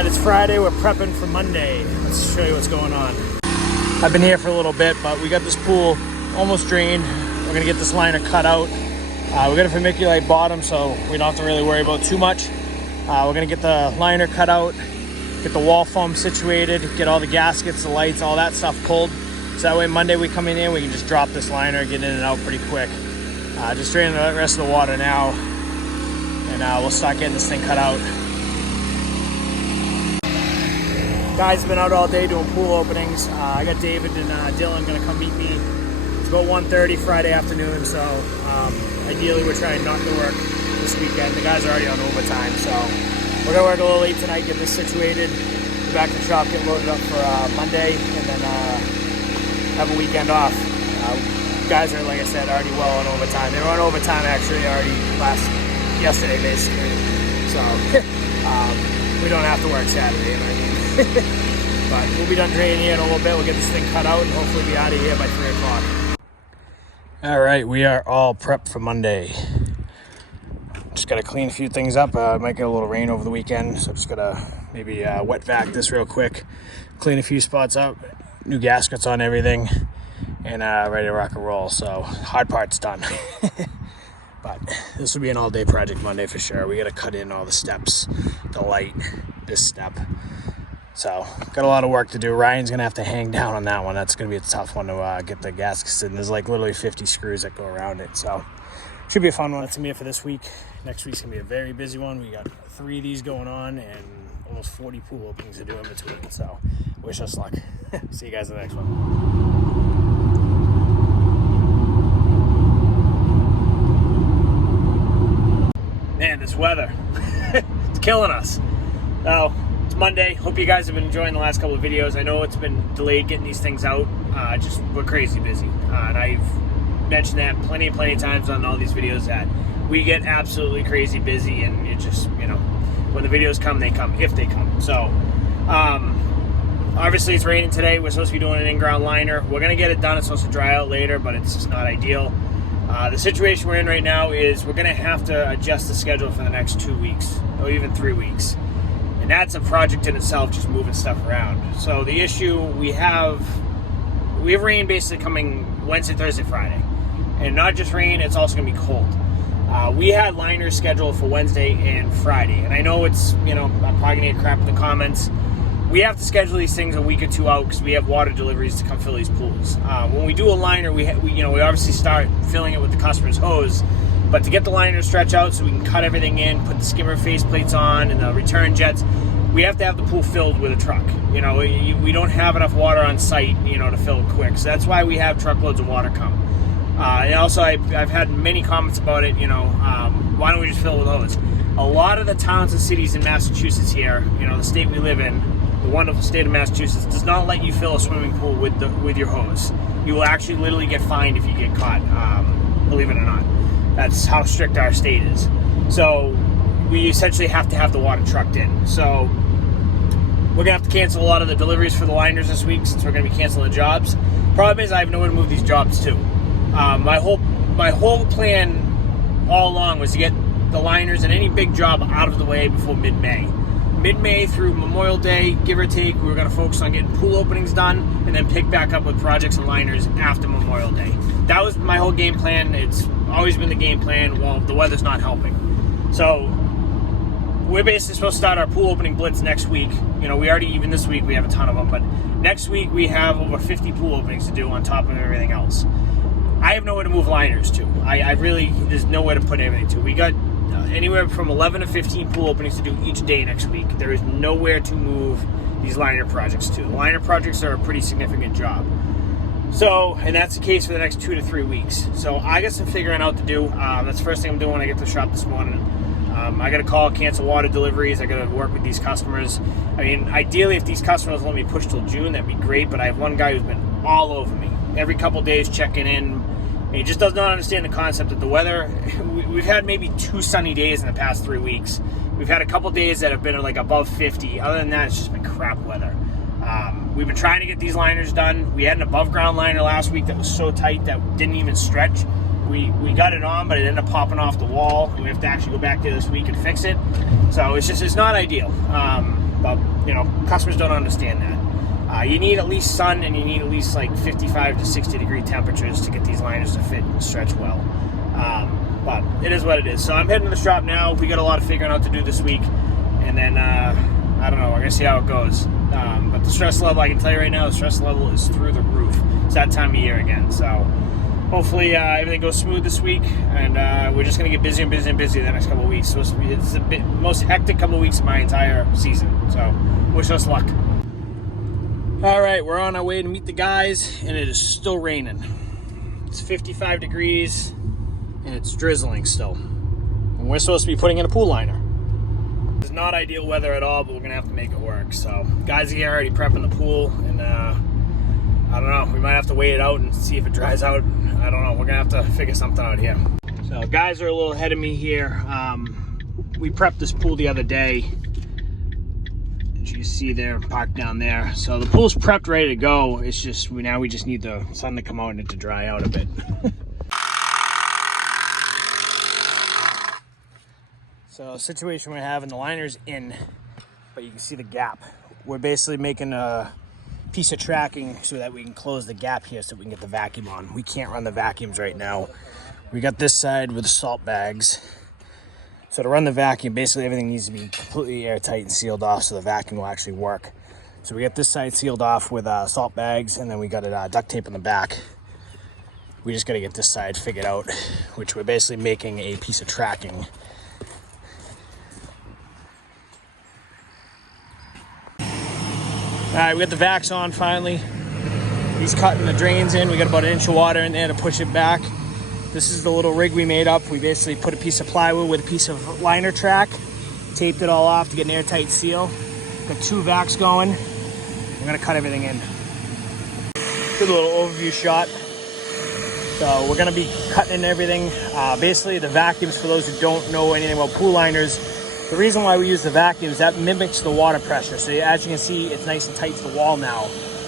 Alright, it's Friday, we're prepping for Monday. Let's show you what's going on. I've been here for a little bit, but we got this pool almost drained. We're gonna get this liner cut out. We got a vermiculite bottom, so we don't have to really worry about too much. We're gonna get the liner cut out, get the wall foam situated, get all the gaskets, the lights, all that stuff pulled. So that way Monday we come in here, we can just drop this liner, get in and out pretty quick. Just draining the rest of the water now, and we'll start getting this thing cut out. Guys have been out all day doing pool openings. I got David and Dylan gonna come meet me. It's about 1:30 Friday afternoon, so ideally we're trying not to work this weekend. The guys are already on overtime, so we're gonna work a little late tonight, get this situated, go back to the shop, get loaded up for Monday, and then have a weekend off. Guys are, like I said, already well on overtime. They were on overtime actually already yesterday basically, so we don't have to work Saturday, you know what I mean? But we'll be done draining here in a little bit. We'll get this thing cut out and hopefully be out of here by 3 o'clock. All right, we are all prepped for Monday. Just got to clean a few things up. Might get a little rain over the weekend, so just got to maybe wet vac this real quick, clean a few spots up, new gaskets on everything, and ready to rock and roll. So hard part's done. But this will be an all-day project Monday for sure. We got to cut in all the steps, the light, this step. So got a lot of work to do. Ryan's gonna have to hang down on that one. That's gonna be a tough one to get the gaskets in. There's like literally 50 screws that go around it. So should be a fun one. That's me for this week. Next week's gonna be a very busy one. We got 3 of these going on and almost 40 pool openings to do in between. So wish us luck. See you guys in the next one. Man, this weather, it's killing us. So, it's Monday. Hope you guys have been enjoying the last couple of videos. I know it's been delayed getting these things out. We're crazy busy. And I've mentioned that plenty of times on all these videos that we get absolutely crazy busy, and it just, when the videos come, they come, if they come. So, obviously it's raining today. We're supposed to be doing an in-ground liner. We're going to get it done. It's supposed to dry out later, but it's just not ideal. The situation we're in right now is we're going to have to adjust the schedule for the next 2 weeks, or even 3 weeks. And that's a project in itself, just moving stuff around. So the issue we have rain basically coming Wednesday, Thursday, Friday. And not just rain, it's also going to be cold. We had liners scheduled for Wednesday and Friday. And I know it's, I'm probably going to get crap in the comments. We have to schedule these things a week or 2 out because we have water deliveries to come fill these pools. When we do a liner, we obviously start filling it with the customer's hose. But to get the liner to stretch out so we can cut everything in, put the skimmer faceplates on and the return jets, we have to have the pool filled with a truck. We don't have enough water on site, to fill it quick. So that's why we have truckloads of water come. And also, I've had many comments about it, why don't we just fill it with hose? A lot of the towns and cities in Massachusetts here, the state we live in, the wonderful state of Massachusetts, does not let you fill a swimming pool with your hose. You will actually literally get fined if you get caught, believe it or not. That's how strict our state is. So we essentially have to have the water trucked in. So we're gonna have to cancel a lot of the deliveries for the liners this week since we're gonna be canceling the jobs. Problem is I have nowhere to move these jobs to. My whole plan all along was to get the liners and any big job out of the way before mid-May. Mid-May through Memorial Day, give or take, we were going to focus on getting pool openings done and then pick back up with projects and liners after Memorial Day. That was my whole game plan. It's always been the game plan while the weather's not helping. So we're basically supposed to start our pool opening blitz next week. Even this week we have a ton of them, but next week we have over 50 pool openings to do on top of everything else. I have nowhere to move liners to. There's nowhere to put everything to. We got anywhere from 11 to 15 pool openings to do each day next week. There is nowhere to move these liner projects to. The liner projects are a pretty significant job. So, and that's the case for the next 2 to 3 weeks. So I got some figuring out to do. That's the first thing I'm doing when I get to the shop this morning. I got to call, cancel water deliveries. I got to work with these customers. Ideally, if these customers let me push till June, that'd be great. But I have one guy who's been all over me. Every couple days checking in. And he just does not understand the concept of the weather. We've had maybe 2 sunny days in the past 3 weeks. We've had a couple days that have been like above 50. Other than that, it's just been crap weather. We've been trying to get these liners done. We had an above ground liner last week that was so tight that didn't even stretch. We got it on, but it ended up popping off the wall. And we have to actually go back there this week and fix it. So it's not ideal. But customers don't understand that. You need at least sun, and you need at least like 55 to 60 degree temperatures to get these liners to fit and stretch well. But it is what it is. So I'm heading to the shop now. We got a lot of figuring out to do this week, and then I don't know, we're gonna see how it goes. But the stress level, I can tell you right now, the stress level is through the roof. It's that time of year again. So hopefully everything goes smooth this week, and we're just gonna get busier and busier and busier the next couple of weeks. So it's the most hectic couple of weeks of my entire season. So wish us luck. All right, we're on our way to meet the guys, and it is still raining. It's 55 degrees, and it's drizzling still. And we're supposed to be putting in a pool liner. It's not ideal weather at all, but we're gonna have to make it work. So guys are here already prepping the pool, and I don't know, we might have to wait it out and see if it dries out. I don't know, we're gonna have to figure something out here. So guys are a little ahead of me here. We prepped this pool the other day. As you see there, parked down there. So the pool's prepped, ready to go. It's just, now we just need the sun to come out and it to dry out a bit. So situation we're having, the liner's in, but you can see the gap. We're basically making a piece of tracking so that we can close the gap here so we can get the vacuum on. We can't run the vacuums right now. We got this side with the salt bags. So to run the vacuum, basically everything needs to be completely airtight and sealed off so the vacuum will actually work. So we got this side sealed off with salt bags, and then we got it duct tape in the back. We just got to get this side figured out, which we're basically making a piece of tracking. All right, we got the vacs on finally. He's cutting the drains in. We got about 1 inch of water in there to push it back. This is the little rig we made up. We basically put a piece of plywood with a piece of liner track, taped it all off to get an airtight seal. Got 2 vacs going. We're gonna cut everything in. Good little overview shot. So we're gonna be cutting in everything. Basically the vacuums, for those who don't know anything about pool liners, the reason why we use the vacuums, that mimics the water pressure. So as you can see, it's nice and tight to the wall now.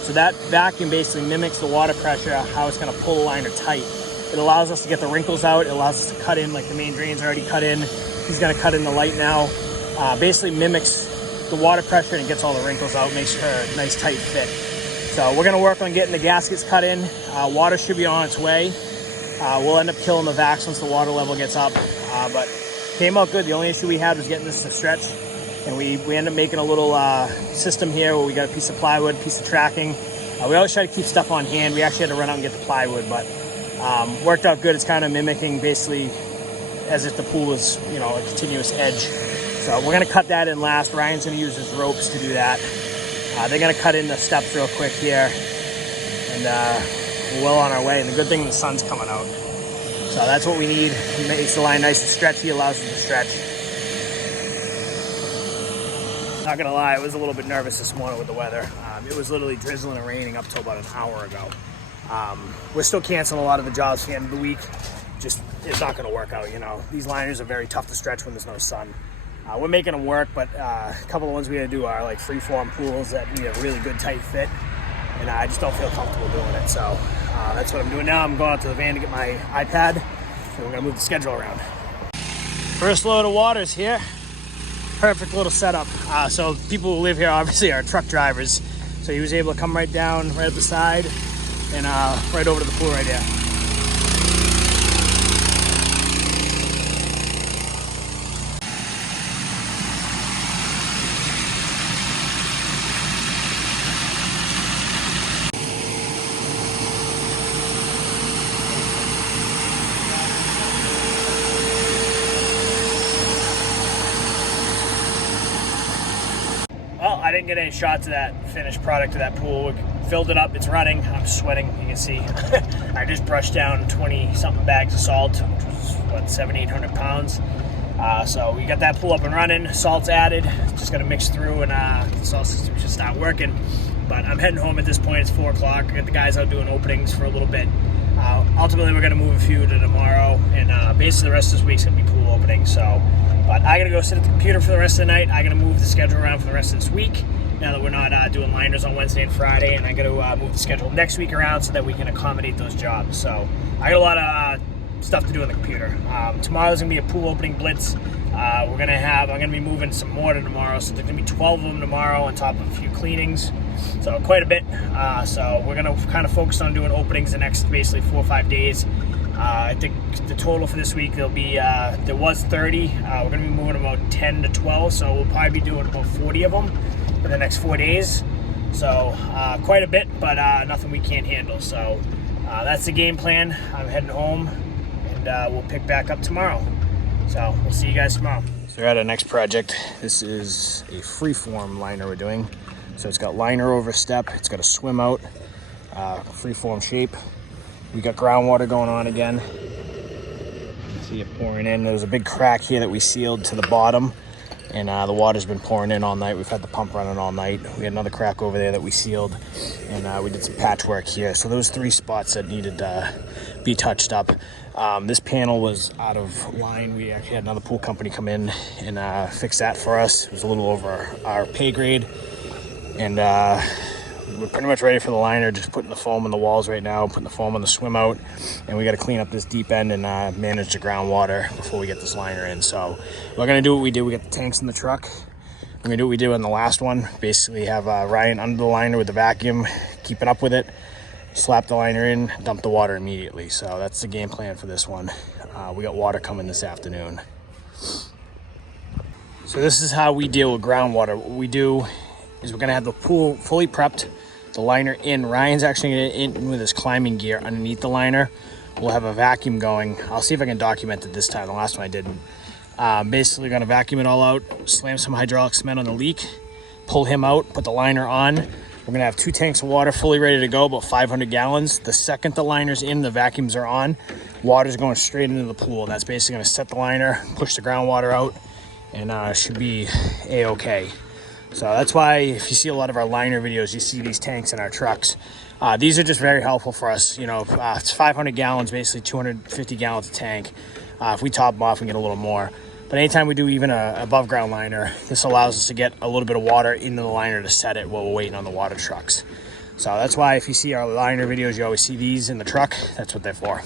So that vacuum basically mimics the water pressure, how it's gonna pull the liner tight. It allows us to get the wrinkles out. It allows us to cut in, like the main drain's already cut in. He's gonna cut in the light now. Basically mimics the water pressure and gets all the wrinkles out, makes for a nice tight fit. So we're gonna work on getting the gaskets cut in. Water should be on its way. We'll end up killing the vacs once the water level gets up, but came out good. The only issue we had was getting this to stretch, and we ended up making a little system here where we got a piece of plywood, piece of tracking. We always try to keep stuff on hand. We actually had to run out and get the plywood, but worked out good. It's kind of mimicking basically as if the pool was, a continuous edge. So we're gonna cut that in last. Ryan's gonna use his ropes to do that. They're gonna cut in the steps real quick here, and we're well on our way. And the good thing, the sun's coming out. So that's what we need. It makes the line nice and stretchy, allows it to stretch. Not gonna lie, I was a little bit nervous this morning with the weather. It was literally drizzling and raining up till about an hour ago. We're still canceling a lot of the jobs for the end of the week. Just, it's not gonna work out, These liners are very tough to stretch when there's no sun. We're making them work, but a couple of ones we gotta do are like free-form pools that need a really good tight fit, and I just don't feel comfortable doing it. So that's what I'm doing now. I'm going out to the van to get my iPad, and we're gonna move the schedule around. First load of water's here. Perfect little setup. So people who live here obviously are truck drivers. So he was able to come right down, right up the side, and right over to the pool right here. Well, I didn't get any shots of that finished product of that pool. We filled it up, it's running. I'm sweating, you can see. I just brushed down 20-something bags of salt, which was, what, 700-800 pounds. So we got that pool up and running, salt's added. Just gotta mix through and the salt system should start working. But I'm heading home at this point, it's 4 o'clock. I got the guys out doing openings for a little bit. Ultimately, we're gonna move a few to tomorrow, and basically the rest of this week's gonna be pool openings. So, but I gotta go sit at the computer for the rest of the night. I gotta move the schedule around for the rest of this week, now that we're not doing liners on Wednesday and Friday, and I gotta move the schedule next week around so that we can accommodate those jobs. So I got a lot of stuff to do on the computer. Tomorrow's gonna be a pool opening blitz. I'm gonna be moving some water tomorrow, so there's gonna be 12 of them tomorrow on top of a few cleanings, so quite a bit. So we're gonna kind of focus on doing openings the next basically 4 or 5 days. I think the total for this week there'll be there was 30. We're gonna be moving about 10 to 12, so we'll probably be doing about 40 of them for the next 4 days. So quite a bit, but nothing we can't handle. So that's the game plan. I'm heading home, and we'll pick back up tomorrow. So we'll see you guys tomorrow. So we're at our next project. This is a freeform liner we're doing. So it's got liner over step. It's got a swim out, freeform shape. We got groundwater going on again. See it pouring in. There's a big crack here that we sealed to the bottom, and the water's been pouring in all night. We've had the pump running all night. We had another crack over there that we sealed, and we did some patchwork here. So those 3 spots that needed to be touched up. This panel was out of line. We actually had another pool company come in and fix that for us. It was a little over our pay grade, and we're pretty much ready for the liner. Just putting the foam on the walls right now, putting the foam on the swim out, and we got to clean up this deep end and manage the groundwater before we get this liner in. So we're gonna do what we did. We got the tanks in the truck. We're gonna do what we did on the last one. Basically have Ryan under the liner with the vacuum, keeping up with it, slap the liner in, dump the water immediately. So that's the game plan for this one. We got water coming this afternoon. So this is how we deal with groundwater. What we do is we're gonna have the pool fully prepped, the liner in. Ryan's actually gonna get in with his climbing gear underneath the liner. We'll have a vacuum going. I'll see if I can document it this time. The last one I didn't. Basically gonna vacuum it all out, slam some hydraulic cement on the leak, pull him out, put the liner on. We're gonna have 2 tanks of water fully ready to go, about 500 gallons. The second the liner's in, the vacuums are on, water's going straight into the pool. That's basically gonna set the liner, push the groundwater out, and should be a-okay. So that's why if you see a lot of our liner videos, you see these tanks in our trucks. These are just very helpful for us. You know, it's 500 gallons, basically 250 gallons a tank. If we top them off and get a little more. But anytime we do even a above ground liner, this allows us to get a little bit of water into the liner to set it while we're waiting on the water trucks. So that's why if you see our liner videos, you always see these in the truck. That's what they're for.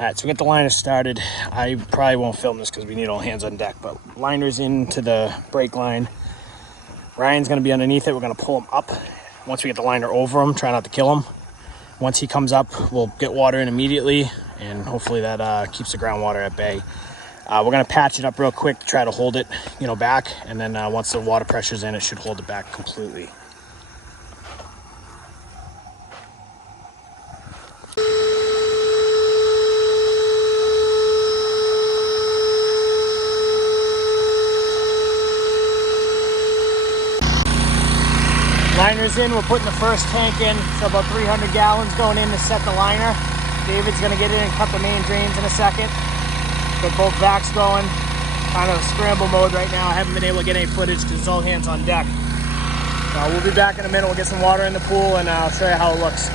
All right, so we got the liner started. I probably won't film this because we need all hands on deck, but liner's into the brake line. Ryan's gonna be underneath it. We're gonna pull him up. Once we get the liner over him, try not to kill him. Once he comes up, we'll get water in immediately, and hopefully that keeps the groundwater at bay. We're gonna patch it up real quick to try to hold it, back, and then once the water pressure's in, it should hold it back completely. Liner's in, we're putting the first tank in, so about 300 gallons going in to set the liner. David's gonna get in and cut the main drains in a second. Got both vacs going, kind of scramble mode right now. I haven't been able to get any footage because it's all hands on deck. We'll be back in a minute, we'll get some water in the pool and I'll show you how it looks.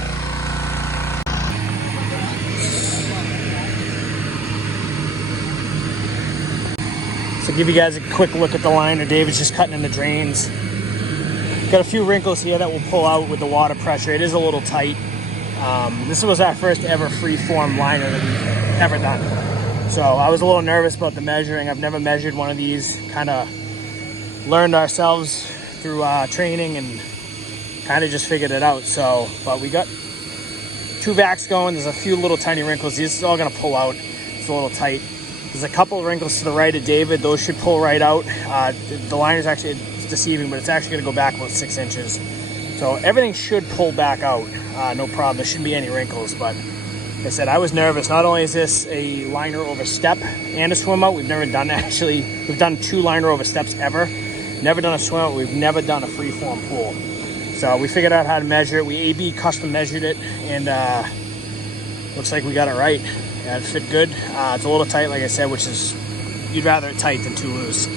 So give you guys a quick look at the liner. David's just cutting in the drains. Got a few wrinkles here that we'll pull out with the water pressure. It is a little tight. This was our first ever free-form liner that we've ever done. So I was a little nervous about the measuring. I've never measured one of these. Kind of learned ourselves through training and kind of just figured it out. But we got 2 vacs going. There's a few little tiny wrinkles. These are all gonna pull out. It's a little tight. There's a couple of wrinkles to the right of David. Those should pull right out. The liner's actually deceiving, but it's actually going to go back about 6 inches. So everything should pull back out. No problem. There shouldn't be any wrinkles. But like I said, I was nervous. Not only is this a liner over step and a swim out, we've never done actually. We've done 2 liner over steps ever. Never done a swim out. We've never done a free-form pool. So we figured out how to measure it. We A/B custom measured it, and looks like we got it right. Yeah, it fit good. It's a little tight, like I said, which is, you'd rather it tight than too loose.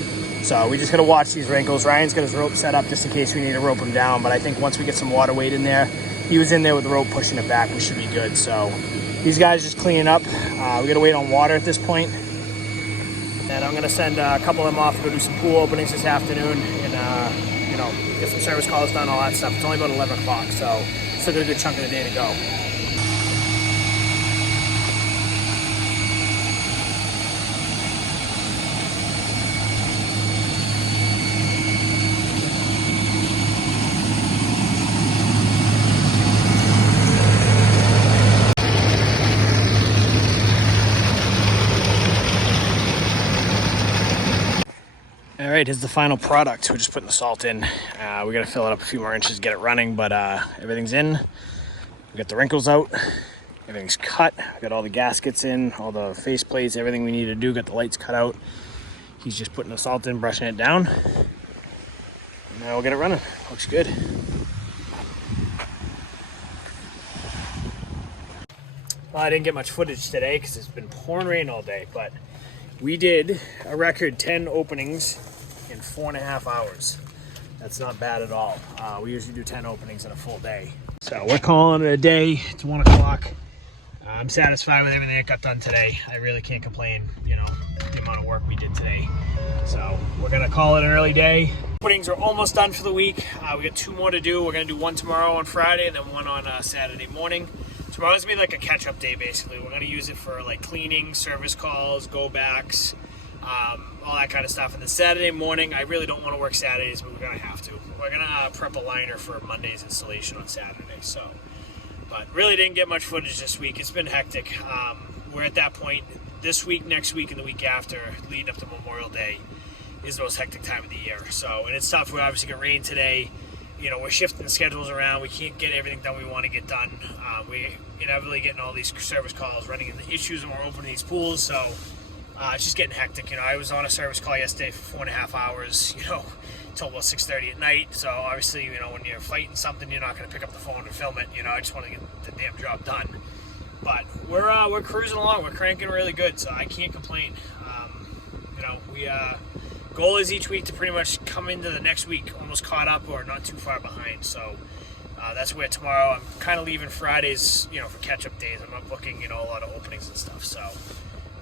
So we just got to watch these wrinkles. Ryan's got his rope set up just in case we need to rope him down. But I think once we get some water weight in there, he was in there with the rope pushing it back, we should be good. So these guys just cleaning up. We got to wait on water at this point. And I'm going to send a couple of them off to go do some pool openings this afternoon. And, get some service calls done, all that stuff. It's only about 11 o'clock. So still got a good chunk of the day to go. All right, here's the final product. We're just putting the salt in. We got to fill it up a few more inches to get it running, but everything's in. We got the wrinkles out. Everything's cut. We got all the gaskets in, all the face plates, everything we need to do. Got the lights cut out. He's just putting the salt in, brushing it down. And now we'll get it running. Looks good. Well, I didn't get much footage today because it's been pouring rain all day, but we did a record 10 openings in 4.5 hours. That's not bad at all. We usually do 10 openings in a full day. So we're calling it a day. It's 1 o'clock. I'm satisfied with everything that got done today. I really can't complain, you know, the amount of work we did today. So we're gonna call it an early day. Openings are almost done for the week. We got 2 more to do. We're gonna do one tomorrow on Friday and then one on Saturday morning. Tomorrow's gonna be like a catch-up day, basically. We're gonna use it for like cleaning, service calls, go-backs, all that kind of stuff. And then Saturday morning, I really don't want to work Saturdays, but we're gonna have to. We're gonna prep a liner for Monday's installation on Saturday. So, but really didn't get much footage this week. It's been hectic. We're at that point this week, next week, and the week after, leading up to Memorial Day, is the most hectic time of the year. So, and it's tough. We obviously got rain today. You know, we're shifting the schedules around. We can't get everything done we want to get done. We inevitably getting all these service calls, running into issues, and we're opening these pools. So it's just getting hectic. You know, I was on a service call yesterday for 4.5 hours, you know, until about 6:30 at night. So obviously, you know, when you're fighting something, you're not going to pick up the phone and film it. You know, I just want to get the damn job done. But we're cruising along. We're cranking really good, so I can't complain. You know, we goal is each week to pretty much come into the next week almost caught up or not too far behind. So that's where tomorrow I'm kind of leaving Fridays, you know, for catch-up days. I'm not booking, you know, a lot of openings and stuff. So,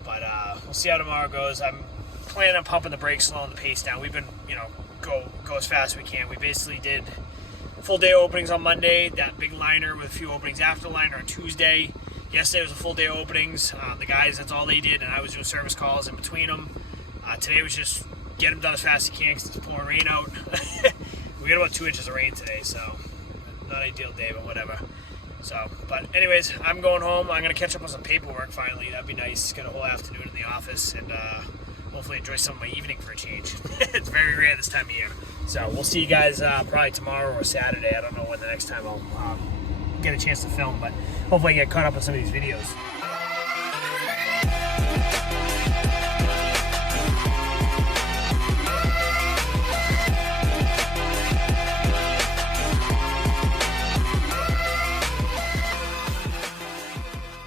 but we'll see how tomorrow goes. I'm planning on pumping the brakes, slowing the pace down. We've been, you know, go as fast as we can. We basically did full day openings on Monday, that big liner with a few openings after the liner on Tuesday. Yesterday was a full day openings. The guys, that's all they did, and I was doing service calls in between them. Today was just get them done as fast as you can because it's pouring rain out. We got about 2 inches of rain today, so not ideal day, but whatever. So, but anyways, I'm going home. I'm going to catch up on some paperwork finally. That'd be nice. Got a whole afternoon in the office and hopefully enjoy some of my evening for a change. It's very rare this time of year. So we'll see you guys probably tomorrow or Saturday. I don't know when the next time I'll get a chance to film, but hopefully I get caught up on some of these videos.